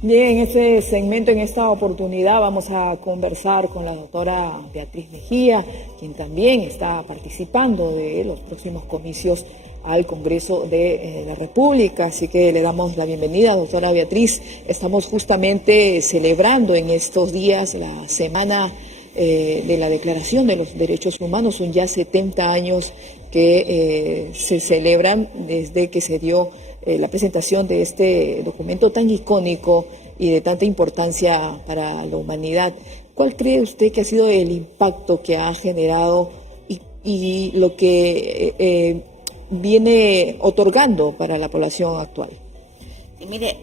Bien, en este segmento, en esta oportunidad, vamos a conversar con la doctora Beatriz Mejía, quien también está participando de los próximos comicios al Congreso de la República. Así que le damos la bienvenida, doctora Beatriz. Estamos justamente celebrando en estos días la semana de la Declaración de los Derechos Humanos. Son ya 70 años que se celebran desde que se dio la presentación de este documento tan icónico y de tanta importancia para la humanidad. ¿Cuál cree usted que ha sido el impacto que ha generado y lo que viene otorgando para la población actual? Y mire,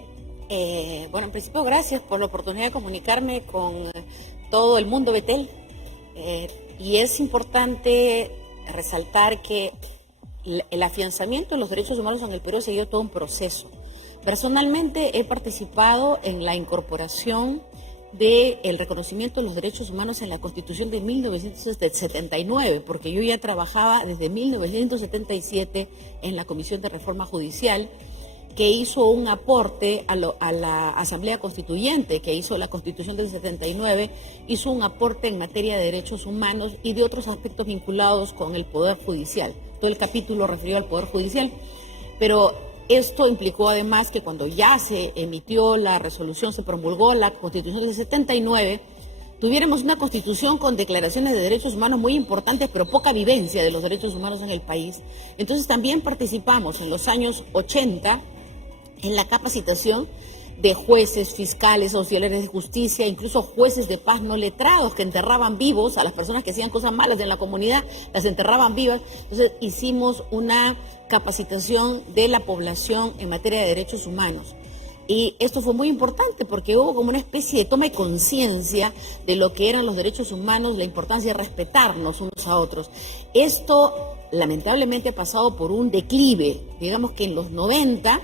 bueno, en principio gracias por la oportunidad de comunicarme con todo el mundo Betel. Y es importante resaltar que el afianzamiento de los derechos humanos en el Perú ha seguido todo un proceso. Personalmente he participado en la incorporación del reconocimiento de los derechos humanos en la Constitución de 1979, porque yo ya trabajaba desde 1977 en la Comisión de Reforma Judicial, que hizo un aporte a la Asamblea Constituyente, que hizo la Constitución del 79, hizo un aporte en materia de derechos humanos y de otros aspectos vinculados con el Poder Judicial. Todo el capítulo referido al Poder Judicial, pero esto implicó además que cuando ya se emitió la resolución, se promulgó la Constitución del 79, tuviéramos una Constitución con declaraciones de derechos humanos muy importantes, pero poca vivencia de los derechos humanos en el país. Entonces también participamos en los años 80 en la capacitación de jueces, fiscales, auxiliares de justicia, incluso jueces de paz no letrados que enterraban vivos a las personas que hacían cosas malas en la comunidad, las enterraban vivas. Entonces hicimos una capacitación de la población en materia de derechos humanos. Y esto fue muy importante porque hubo como una especie de toma de conciencia de lo que eran los derechos humanos, la importancia de respetarnos unos a otros. Esto lamentablemente ha pasado por un declive. Digamos que en los 90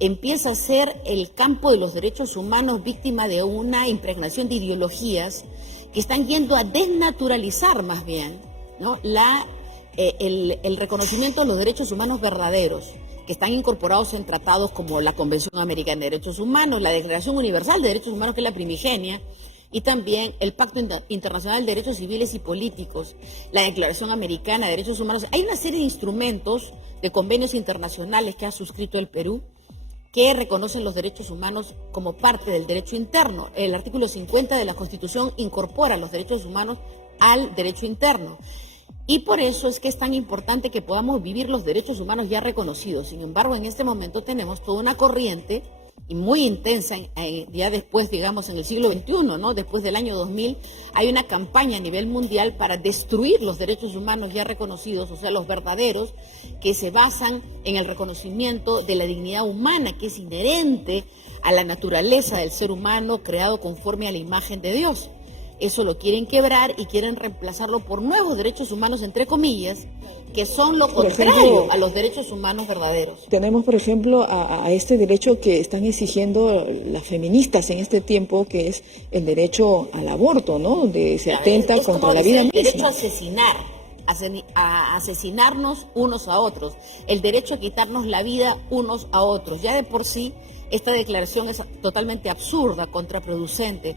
empieza a ser el campo de los derechos humanos víctima de una impregnación de ideologías que están yendo a desnaturalizar más bien, ¿no?, el reconocimiento de los derechos humanos verdaderos, que están incorporados en tratados como la Convención Americana de Derechos Humanos, la Declaración Universal de Derechos Humanos, que es la primigenia, y también el Pacto Internacional de Derechos Civiles y Políticos, la Declaración Americana de Derechos Humanos. Hay una serie de instrumentos, de convenios internacionales que ha suscrito el Perú, que reconocen los derechos humanos como parte del derecho interno. El artículo 50 de la Constitución incorpora los derechos humanos al derecho interno. Y por eso es que es tan importante que podamos vivir los derechos humanos ya reconocidos. Sin embargo, en este momento tenemos toda una corriente y muy intensa, ya después, digamos, en el siglo XXI, ¿no?, después del año 2000, hay una campaña a nivel mundial para destruir los derechos humanos ya reconocidos, o sea, los verdaderos, que se basan en el reconocimiento de la dignidad humana, que es inherente a la naturaleza del ser humano creado conforme a la imagen de Dios. Eso lo quieren quebrar y quieren reemplazarlo por nuevos derechos humanos, entre comillas, que son lo contrario a los derechos humanos verdaderos. Tenemos, por ejemplo, a este derecho que están exigiendo las feministas en este tiempo, que es el derecho al aborto, ¿no?, de se atenta contra la vida misma. El derecho a asesinar, a asesinarnos unos a otros, el derecho a quitarnos la vida unos a otros. Ya de por sí, esta declaración es totalmente absurda, contraproducente.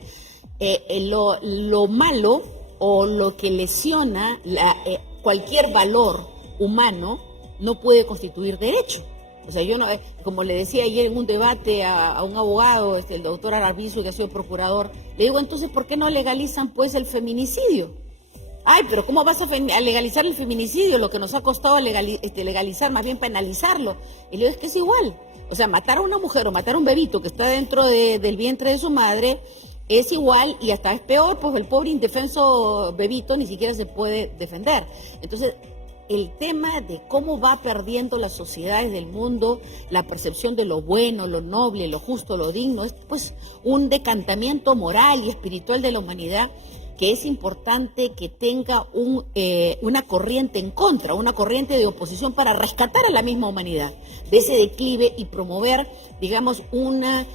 Lo malo o lo que lesiona cualquier valor humano no puede constituir derecho. O sea, yo no, como le decía ayer en un debate a un abogado, el doctor Arbizu, que ha sido procurador, le digo, entonces, ¿por qué no legalizan pues el feminicidio? Ay, pero ¿cómo vas a legalizar el feminicidio? Lo que nos ha costado legalizar, más bien penalizarlo. Y le digo, es que es igual. O sea, matar a una mujer o matar a un bebito que está dentro del vientre de su madre es igual y hasta es peor, pues el pobre indefenso bebito ni siquiera se puede defender. Entonces, el tema de cómo va perdiendo las sociedades del mundo la percepción de lo bueno, lo noble, lo justo, lo digno, es pues un decantamiento moral y espiritual de la humanidad, que es importante que tenga una corriente en contra, una corriente de oposición para rescatar a la misma humanidad de ese declive y promover, digamos, una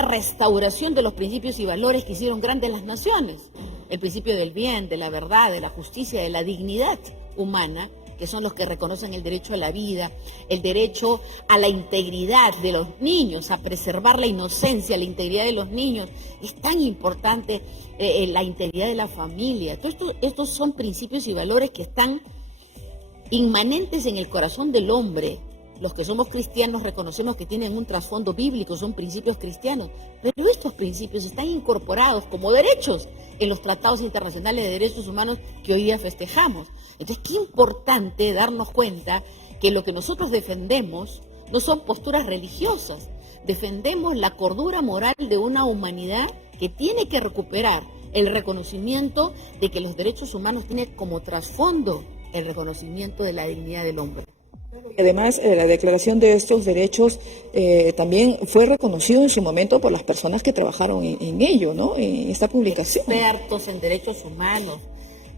restauración de los principios y valores que hicieron grandes las naciones. El principio del bien, de la verdad, de la justicia, de la dignidad humana, que son los que reconocen el derecho a la vida, el derecho a la integridad de los niños, a preservar la inocencia, la integridad de los niños. Es tan importante la integridad de la familia. Estos son principios y valores que están inmanentes en el corazón del hombre. Los que somos cristianos reconocemos que tienen un trasfondo bíblico, son principios cristianos, pero estos principios están incorporados como derechos en los tratados internacionales de derechos humanos que hoy día festejamos. Entonces, qué importante darnos cuenta que lo que nosotros defendemos no son posturas religiosas, defendemos la cordura moral de una humanidad que tiene que recuperar el reconocimiento de que los derechos humanos tienen como trasfondo el reconocimiento de la dignidad del hombre. Y además, la declaración de estos derechos también fue reconocido en su momento por las personas que trabajaron en ello, ¿no? En esta publicación. Expertos en derechos humanos.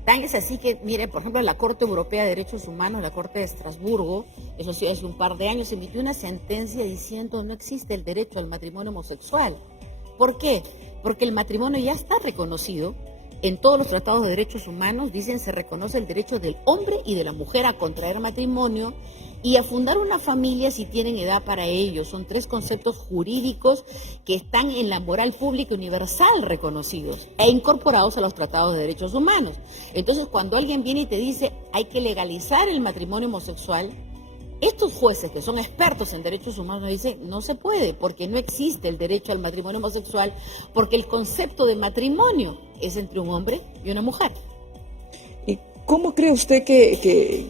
Tan es así que, mire, por ejemplo, la Corte Europea de Derechos Humanos, la Corte de Estrasburgo, eso sí, hace un par de años, emitió una sentencia diciendo no existe el derecho al matrimonio homosexual. ¿Por qué? Porque el matrimonio ya está reconocido. En todos los tratados de derechos humanos, dicen, se reconoce el derecho del hombre y de la mujer a contraer matrimonio y a fundar una familia si tienen edad para ello. Son 3 conceptos jurídicos que están en la moral pública universal reconocidos e incorporados a los tratados de derechos humanos. Entonces, cuando alguien viene y te dice hay que legalizar el matrimonio homosexual, estos jueces que son expertos en derechos humanos dicen no se puede porque no existe el derecho al matrimonio homosexual, porque el concepto de matrimonio es entre un hombre y una mujer. ¿Y cómo cree usted que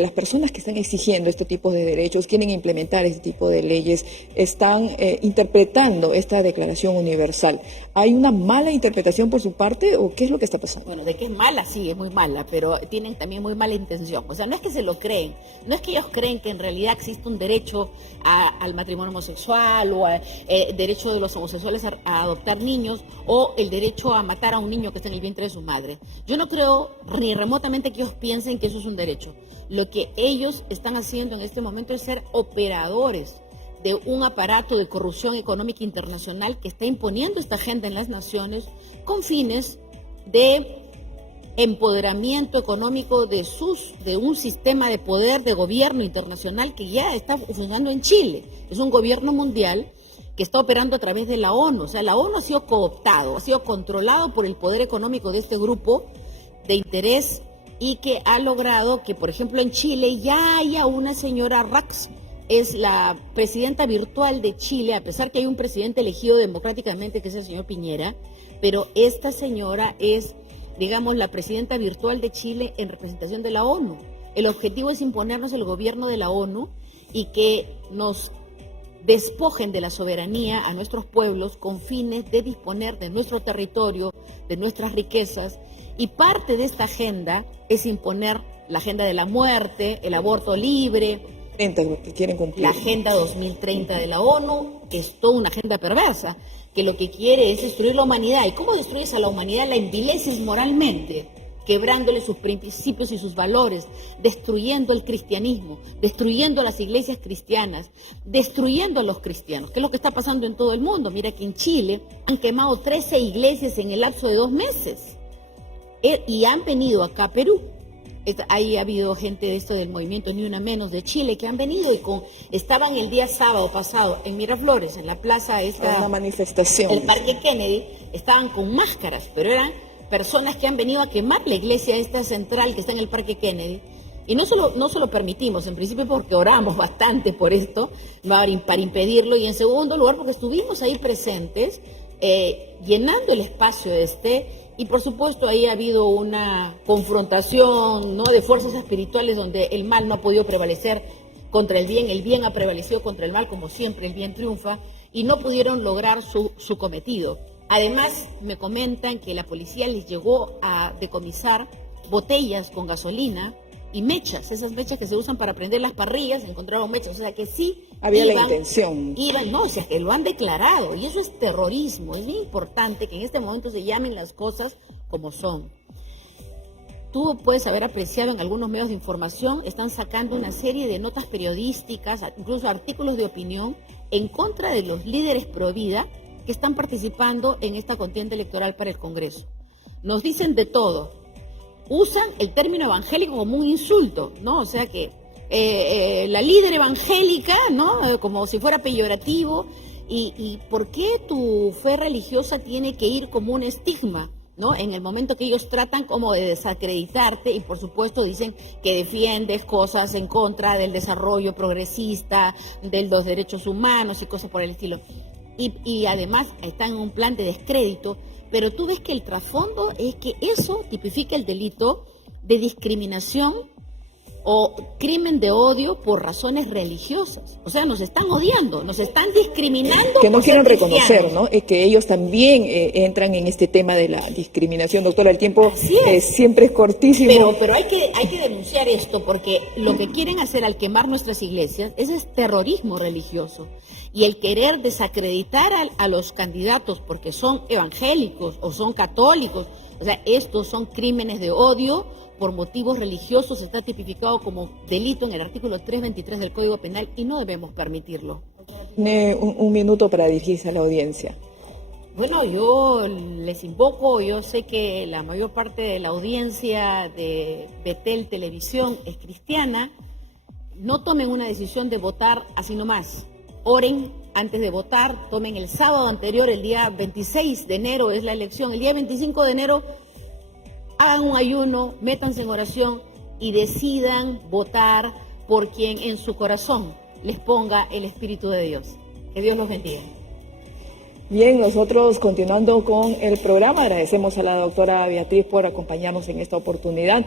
las personas que están exigiendo este tipo de derechos, quieren implementar este tipo de leyes, están interpretando esta Declaración Universal? ¿Hay una mala interpretación por su parte o qué es lo que está pasando? Bueno, de que es mala, sí, es muy mala, pero tienen también muy mala intención. O sea, no es que se lo creen, no es que ellos creen que en realidad existe un derecho al matrimonio homosexual o al derecho de los homosexuales a adoptar niños o el derecho a matar a un niño que está en el vientre de su madre. Yo no creo ni remotamente que ellos piensen que eso es un derecho. Lo que ellos están haciendo en este momento es ser operadores de un aparato de corrupción económica internacional que está imponiendo esta agenda en las naciones con fines de empoderamiento económico de un sistema de poder de gobierno internacional que ya está funcionando en Chile. Es un gobierno mundial que está operando a través de la ONU. O sea, la ONU ha sido cooptado, ha sido controlado por el poder económico de este grupo de interés y que ha logrado que, por ejemplo, en Chile ya haya una señora Rax, es la presidenta virtual de Chile, a pesar que hay un presidente elegido democráticamente, que es el señor Piñera, pero esta señora es, digamos, la presidenta virtual de Chile en representación de la ONU. El objetivo es imponernos el gobierno de la ONU y que nos despojen de la soberanía a nuestros pueblos con fines de disponer de nuestro territorio, de nuestras riquezas. Y parte de esta agenda es imponer la agenda de la muerte, el aborto libre, Que quieren cumplir. la Agenda 2030 de la ONU, que es toda una agenda perversa, que lo que quiere es destruir la humanidad. ¿Y cómo destruyes a la humanidad? La envileces moralmente, quebrándole sus principios y sus valores, destruyendo el cristianismo, destruyendo las iglesias cristianas, destruyendo a los cristianos, que es lo que está pasando en todo el mundo. Mira que en Chile han quemado 13 iglesias en el lapso de 2 meses. Y han venido acá a Perú. Ahí ha habido gente de esto del movimiento Ni Una Menos de Chile que han venido y estaban el día sábado pasado en Miraflores, en la plaza esta, una manifestación, el Parque Kennedy, estaban con máscaras, pero eran personas que han venido a quemar la iglesia esta central que está en el Parque Kennedy. Y no solo permitimos, en principio porque oramos bastante por esto, para impedirlo, y en segundo lugar porque estuvimos ahí presentes, llenando el espacio y por supuesto ahí ha habido una confrontación, ¿no?, de fuerzas espirituales donde el mal no ha podido prevalecer contra el bien ha prevalecido contra el mal, como siempre el bien triunfa, y no pudieron lograr su cometido. Además, me comentan que la policía les llegó a decomisar botellas con gasolina y mechas, esas mechas que se usan para prender las parrillas, encontraron mechas, o sea que sí había la intención. No, o sea que lo han declarado, y eso es terrorismo. Es muy importante que en este momento se llamen las cosas como son. Tú puedes haber apreciado en algunos medios de información, están sacando una serie de notas periodísticas, incluso artículos de opinión, en contra de los líderes pro vida que están participando en esta contienda electoral para el Congreso. Nos dicen de todo. usan el término evangélico como un insulto, ¿no? O sea que la líder evangélica, ¿no? Como si fuera peyorativo. ¿Y por qué tu fe religiosa tiene que ir como un estigma, ¿no? En el momento que ellos tratan como de desacreditarte y por supuesto dicen que defiendes cosas en contra del desarrollo progresista, de los derechos humanos y cosas por el estilo. Y además están en un plan de descrédito, pero tú ves que el trasfondo es que eso tipifica el delito de discriminación o crimen de odio por razones religiosas. O sea, nos están odiando, nos están discriminando. Que no por quieren ser reconocer, cristianos. ¿no? Es que ellos también entran en este tema de la discriminación. Doctora, el tiempo siempre es cortísimo. Pero hay que denunciar esto porque lo que quieren hacer al quemar nuestras iglesias es terrorismo religioso. Y el querer desacreditar a los candidatos porque son evangélicos o son católicos, o sea, estos son crímenes de odio por motivos religiosos, está tipificado como delito en el artículo 323 del Código Penal y no debemos permitirlo. Tiene un minuto para dirigirse a la audiencia. Bueno, yo les invoco, yo sé que la mayor parte de la audiencia de Betel Televisión es cristiana, no tomen una decisión de votar así nomás, oren antes de votar, tomen el sábado anterior, el día 26 de enero es la elección, el día 25 de enero hagan un ayuno, métanse en oración y decidan votar por quien en su corazón les ponga el Espíritu de Dios. Que Dios los bendiga. Bien, nosotros continuando con el programa, agradecemos a la doctora Beatriz por acompañarnos en esta oportunidad.